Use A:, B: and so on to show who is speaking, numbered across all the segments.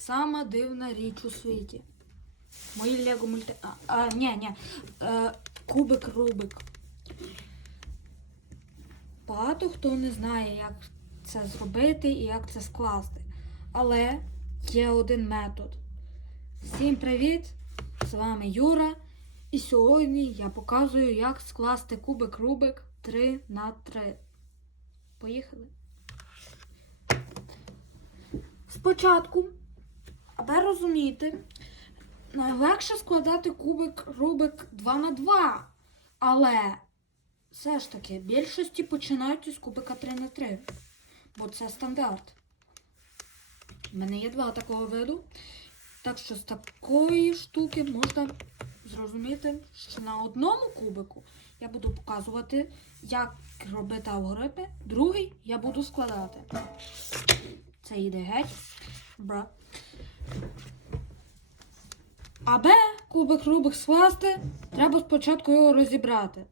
A: сама дивна річ у світі. Мої Лего мульти. А, а ні, ні. Е, кубик Рубик. Багато хто не знає, як це зробити і як це скласти. Але є один метод. Всім привіт! З вами Юра. І сьогодні я показую, як скласти кубик Рубик 3 на 3. Поїхали. Спочатку, аби розуміти, найлегше складати кубик Рубик 2 на 2. Але все ж таки більшості починають із кубика 3 на 3. Бо це стандарт. У мене є два такого виду. Так що з такої штуки можна зрозуміти, що на одному кубику я буду показувати, як робити алгоритми, другий я буду складати. Це йде геть. Бра. Аби кубик Рубик скласти, треба спочатку його розібрати.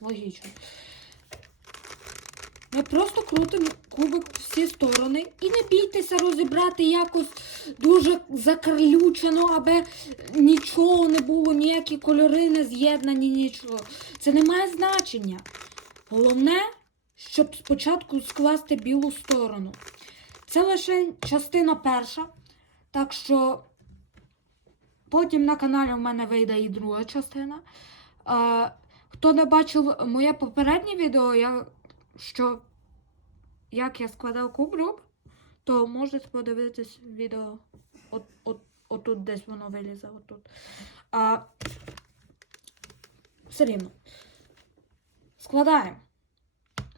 A: Логічно. Ми просто крутимо кубик в всі сторони і не бійтеся розібрати якось дуже закарлючено, аби нічого не було, ніякі кольори не з'єднані, нічого. Це не має значення. Головне, щоб спочатку скласти білу сторону. Це лише частина перша. Так що потім на каналі в мене вийде і друга частина. Е, хто не бачив моє попереднє відео, я, що як я складав кубруб, то можете подивитись відео. От, от, отут десь воно вилізе. Отут. А, все рівно. Складаємо.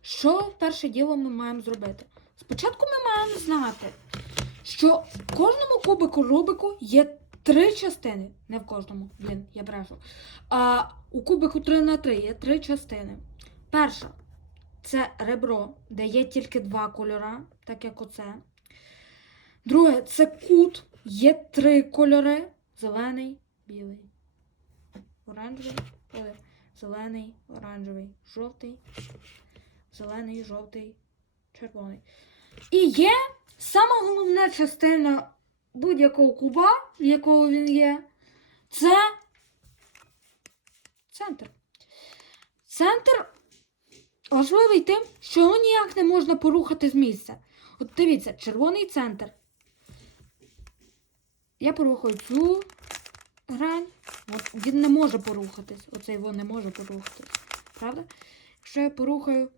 A: Що перше діло ми маємо зробити? Спочатку ми маємо знати, що в кожному кубику Рубику є три частини. Не в кожному, блін, я брешу. А у кубику 3 на 3 є три частини. Перша це ребро, де є тільки два кольора, так як оце. Друге це кут, є три кольори: зелений, білий, оранжевий, ой, зелений, оранжевий, жовтий, зелений, жовтий, червоний. І є сама головна частина будь-якого куба, якого він є, це центр. Центр важливий тим, що його ніяк не можна порухати з місця. От дивіться, червоний центр. Я порухаю цю грань. От він не може порухатись. Оцей його не може порухатись. Правда? Якщо я порухаю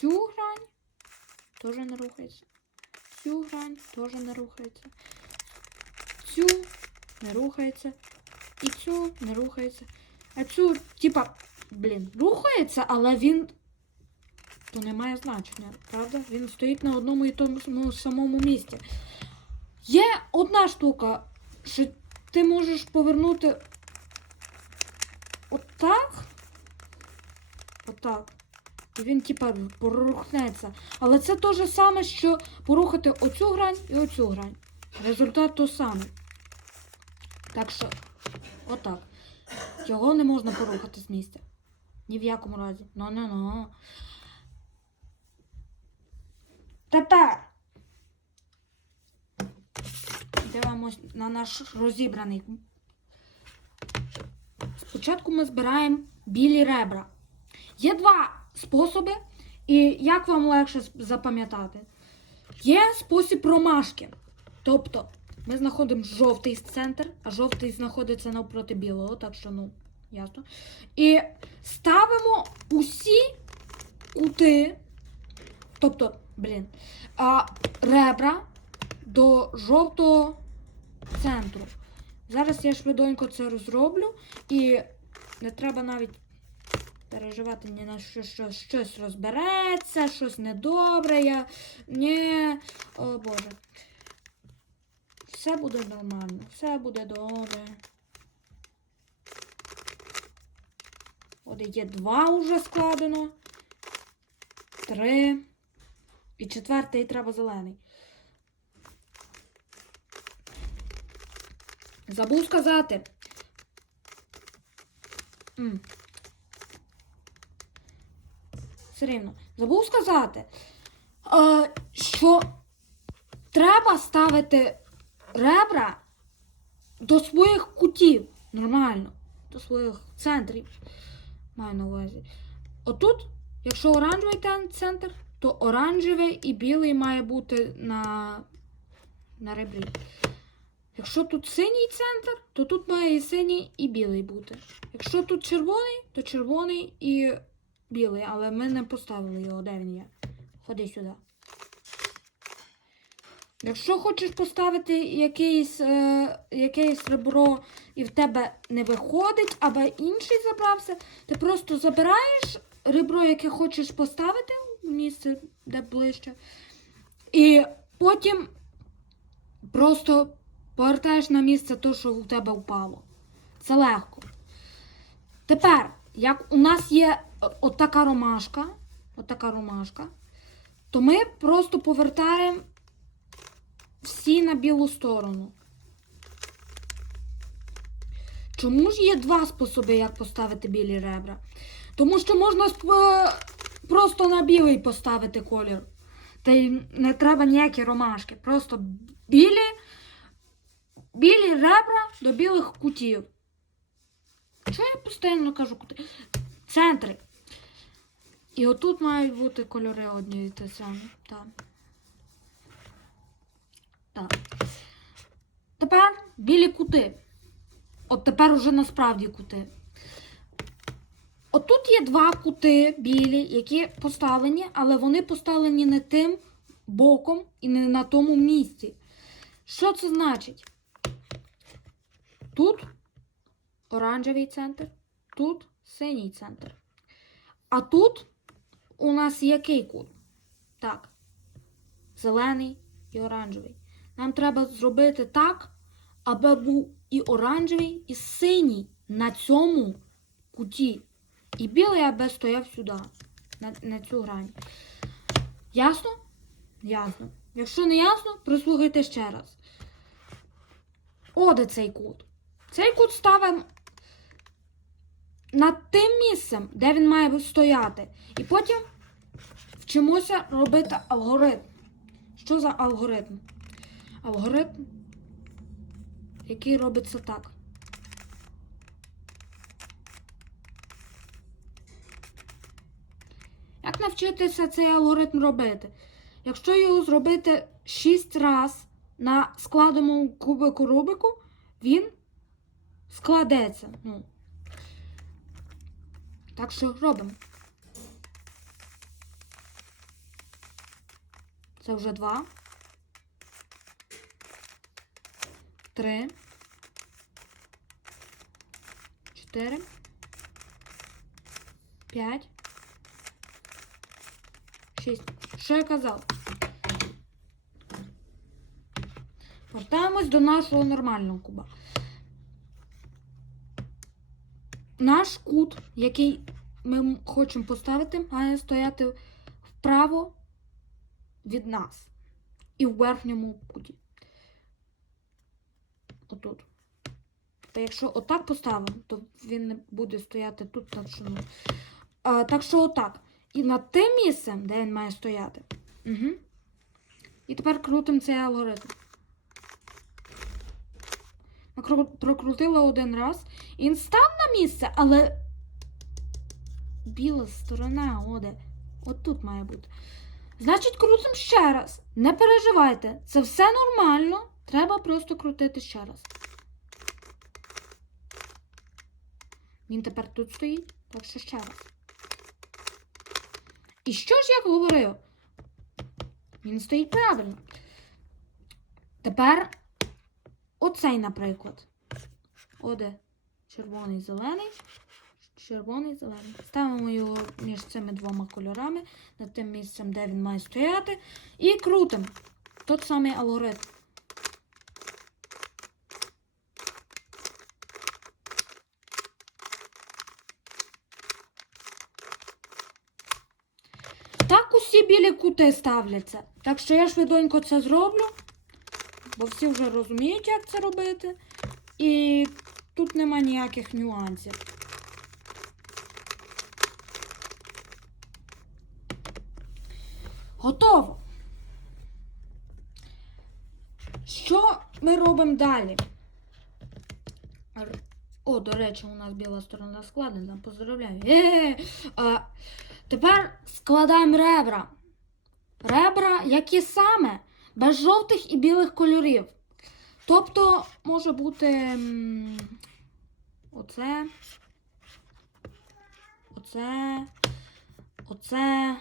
A: цю грань, теж не рухається. Цю грань теж не рухається. Цю не рухається. І цю не рухається. А цю, типа, блін, рухається, але він то не має значення, правда? Він стоїть на одному і тому самому місці. Є одна штука, що ти можеш повернути отак. Отак. І він, типа, порухнеться. Але це те ж саме, що порухати оцю грань і оцю грань. Результат той самий. Так що, отак. Його не можна порухати з місця. Ні в якому разі. Ну, ну, ну. Тепер дивимось на наш розібраний. Спочатку ми збираємо білі ребра. Є два способи, і як вам легше запам'ятати? Є спосіб ромашки. Тобто ми знаходимо жовтий центр, а жовтий знаходиться навпроти білого, так що, ну, ясно. І ставимо усі кути, тобто, блін, а, ребра до жовтого центру. Зараз я швидонько це розроблю і не треба навіть переживати ні на що, що щось розбереться, щось недобре. Я... Ні, о Боже. Все буде нормально, все буде добре. От є два вже складено. Три. І четвертий треба зелений. Забув сказати. М. Все рівно. Забув сказати, е, що треба ставити ребра до своїх кутів. Нормально. До своїх центрів. Маю на увазі. Отут, якщо оранжевий центр, то оранжевий і білий має бути на, на ребрі. Якщо тут синій центр, то тут має і синій, і білий бути. Якщо тут червоний, то червоний і білий, але ми не поставили його, де він є. Ходи сюди. Якщо хочеш поставити якийсь, е, якесь ребро і в тебе не виходить, або інший забрався, ти просто забираєш ребро, яке хочеш поставити в місце, де ближче, і потім просто повертаєш на місце те, що у тебе впало. Це легко. Тепер, як у нас є отака ромашка, отака ромашка, то ми просто повертаємо всі на білу сторону. Чому ж є два способи, як поставити білі ребра? Тому що можна сп- просто на білий поставити колір. Та й не треба ніякі ромашки. Просто білі, білі ребра до білих кутів. Що я постійно кажу кути? Центри. І отут мають бути кольори одні те. Так. Так. Тепер білі кути. От тепер уже насправді кути. Отут є два кути білі, які поставлені, але вони поставлені не тим боком і не на тому місці. Що це значить? Тут оранжевий центр, тут синій центр. А тут у нас який кут? Так. Зелений і оранжевий. Нам треба зробити так, аби був і оранжевий, і синій на цьому куті. І білий аби стояв сюди, на, на цю грань. Ясно? Ясно. Якщо не ясно, прислухайте ще раз. О, де цей кут. Цей кут ставимо над тим місцем, де він має стояти. І потім вчимося робити алгоритм. Що за алгоритм? Алгоритм, який робиться так. Як навчитися цей алгоритм робити? Якщо його зробити 6 раз на складеному кубику Рубику, він складеться. Ну. Так що робимо. Це вже два. Три. Чотири. П'ять. Шість. Що я казав? Вертаємось до нашого нормального куба. Наш кут, який ми хочемо поставити, має стояти вправо від нас. І в верхньому куті. Отут. Та якщо отак поставимо, то він не буде стояти тут, так що ну. А, так що отак. І над тим місцем, де він має стояти. Угу. І тепер крутимо цей алгоритм. Прокрутили один раз. Він став на місце, але біла сторона, оде. От тут має бути. Значить, крутимо ще раз. Не переживайте, це все нормально. Треба просто крутити ще раз. Він тепер тут стоїть, так що ще раз. І що ж я говорив? Він стоїть правильно. Тепер оцей, наприклад. Оде червоний, зелений. Червоний, зелений. Ставимо його між цими двома кольорами, над тим місцем, де він має стояти. І крутимо. Тот самий алгоритм. Так усі білі кути ставляться. Так що я швиденько це зроблю, бо всі вже розуміють, як це робити. І тут нема ніяких нюансів. Готово. Що ми робимо далі? О, до речі, у нас біла сторона складена. Поздравляю. Є! А, тепер складаємо ребра. Ребра, які саме? Без жовтих і білих кольорів. Тобто може бути оце. Оце. Оце.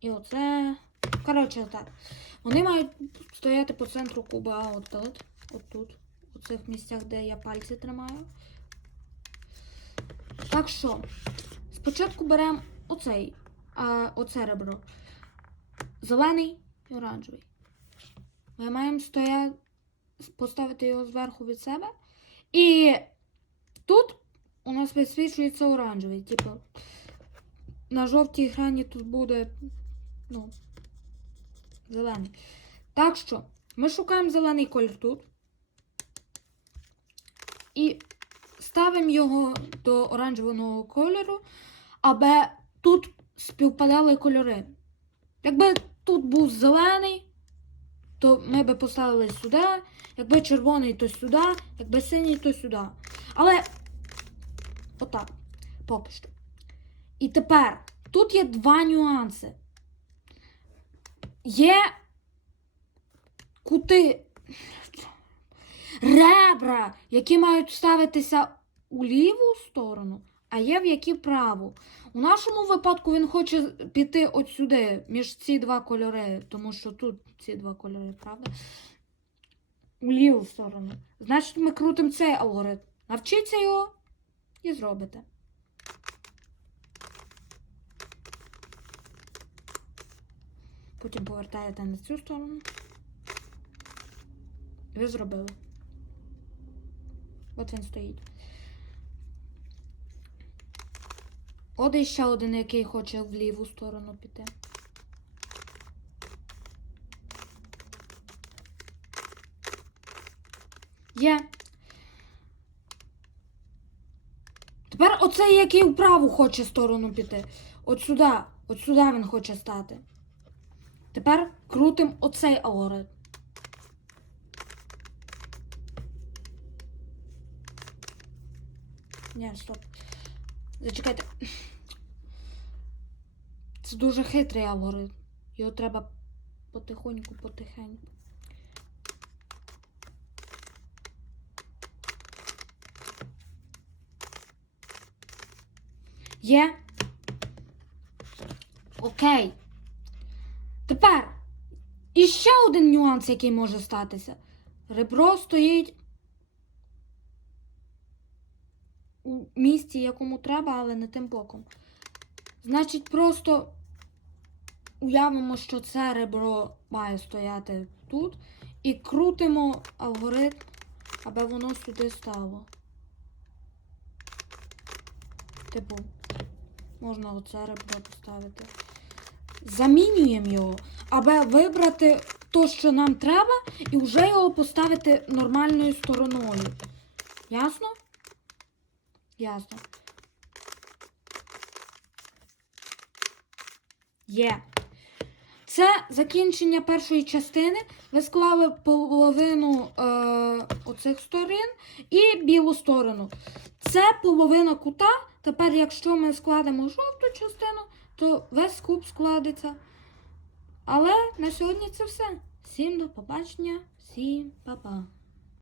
A: І оце. Коротше, так. Вони мають стояти по центру куба от тут. От тут. У цих місцях, де я пальці тримаю. Так що, спочатку беремо оцей, а, оце ребро. Зелений і оранжевий. Ми маємо стояти, поставити його зверху від себе. І тут у нас висвічується оранжевий. Типу, на жовтій екрані тут буде, ну, зелений. Так що, ми шукаємо зелений колір тут. І ставимо його до оранжевого кольору, аби тут співпадали кольори. Якби тут був зелений, то ми би поставили сюди. Якби червоний, то сюди, якби синій, то сюди. Але отак, поки що. І тепер тут є два нюанси. Є кути ребра, які мають ставитися у ліву сторону, а є в які праву. У нашому випадку він хоче піти от сюди, між ці два кольори, тому що тут ці два кольори, правда? У ліву сторону. Значить, ми крутимо цей алгоритм. Навчіться його і зробите. Потім повертаєте на цю сторону. Ви зробили. От він стоїть. От і ще один, який хоче в ліву сторону піти. Є. Тепер оцей, який в праву хоче сторону піти. От сюди. От сюди він хоче стати. Тепер крутим оцей алгоритм. Ні, стоп. Зачекайте. Це дуже хитрий алгоритм. Його треба потихоньку, потихеньку. Є. Окей. Тепер іще один нюанс, який може статися. Ребро стоїть у місці, якому треба, але не тим боком. Значить, просто уявимо, що це ребро має стояти тут. І крутимо алгоритм, аби воно сюди стало. Типу, можна оце ребро поставити. Замінюємо його, аби вибрати то, що нам треба, і вже його поставити нормальною стороною. Ясно? Ясно. Є. Це закінчення першої частини. Ви склали половину е, оцих сторін і білу сторону. Це половина кута. Тепер, якщо ми складемо жовту частину, то весь куб складеться. Але на сьогодні це все. Всім до побачення, всім па-па.